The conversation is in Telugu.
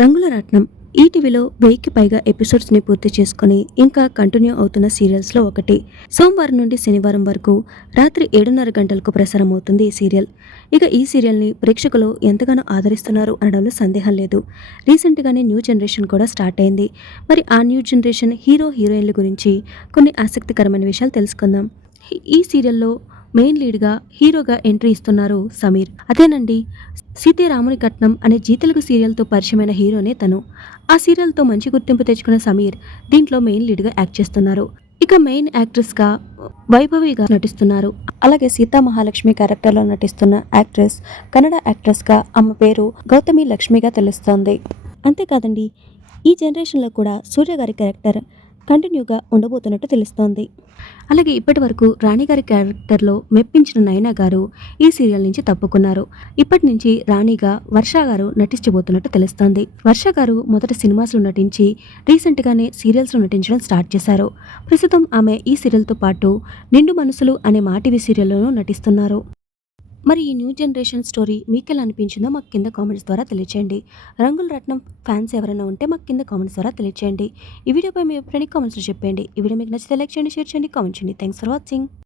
రంగుల రత్నం ఈటీవీలో వెయ్యికి పైగా ఎపిసోడ్స్ని పూర్తి చేసుకుని ఇంకా కంటిన్యూ అవుతున్న సీరియల్స్లో ఒకటి. సోమవారం నుండి శనివారం వరకు రాత్రి ఏడున్నర గంటలకు ప్రసారం అవుతుంది ఈ సీరియల్. ఇక ఈ సీరియల్ని ప్రేక్షకులు ఎంతగానో ఆదరిస్తున్నారు అనడంలో సందేహం లేదు. రీసెంట్గానే న్యూ జనరేషన్ కూడా స్టార్ట్ అయింది. మరి ఆ న్యూ జనరేషన్ హీరో హీరోయిన్ల గురించి కొన్ని ఆసక్తికరమైన విషయాలు తెలుసుకుందాం. ఈ సీరియల్లో మెయిన్ లీడ్గా హీరోగా ఎంట్రీ ఇస్తున్నారు సమీర్. అదేనండి సీతారాముని కట్నం అనే జీతలకు సీరియల్తో పరిచయమైన హీరోనే తను. ఆ సీరియల్తో మంచి గుర్తింపు తెచ్చుకున్న సమీర్ దీంట్లో మెయిన్ లీడ్గా యాక్ట్ చేస్తున్నారు. ఇక మెయిన్ యాక్ట్రెస్గా వైభవిగా నటిస్తున్నారు. అలాగే సీతా మహాలక్ష్మి క్యారెక్టర్లో నటిస్తున్న యాక్ట్రెస్ కన్నడ యాక్ట్రెస్గా ఆమె పేరు గౌతమి లక్ష్మిగా తెలుస్తోంది. అంతేకాదండి ఈ జనరేషన్లో కూడా సూర్య గారి క్యారెక్టర్ కంటిన్యూగా ఉండబోతున్నట్టు తెలుస్తోంది. అలాగే ఇప్పటి వరకు రాణి గారి క్యారెక్టర్లో మెప్పించిన నయనా గారు ఈ సీరియల్ నుంచి తప్పుకున్నారు. ఇప్పటి నుంచి రాణిగా వర్ష గారు నటించబోతున్నట్టు తెలుస్తోంది. వర్ష గారు మొదట సినిమాస్లో నటించి రీసెంట్గానే సీరియల్స్లో నటించడం స్టార్ట్ చేశారు. ప్రస్తుతం ఆమె ఈ సీరియల్తో పాటు నిండు మనసులు అనే మాటివి సీరియల్లోనూ నటిస్తున్నారు. మరి ఈ న్యూ జనరేషన్ స్టోరీ మీకు ఎలా అనిపించిందో మాకు కింద కామెంట్స్ ద్వారా తెలియచేయండి. రంగుల రత్నం ఫ్యాన్స్ ఎవరైనా ఉంటే మాకు కింద కామెంట్స్ ద్వారా తెలియచేయండి. ఈ వీడియోపై మీ ఫ్రెండ్ కామెంట్స్లో చెప్పండి ఈ వీడియో మీకు నచ్చితే లైక్ చేయండి షేర్ చేయండి కామెంట్ చేయండి. Thanks for watching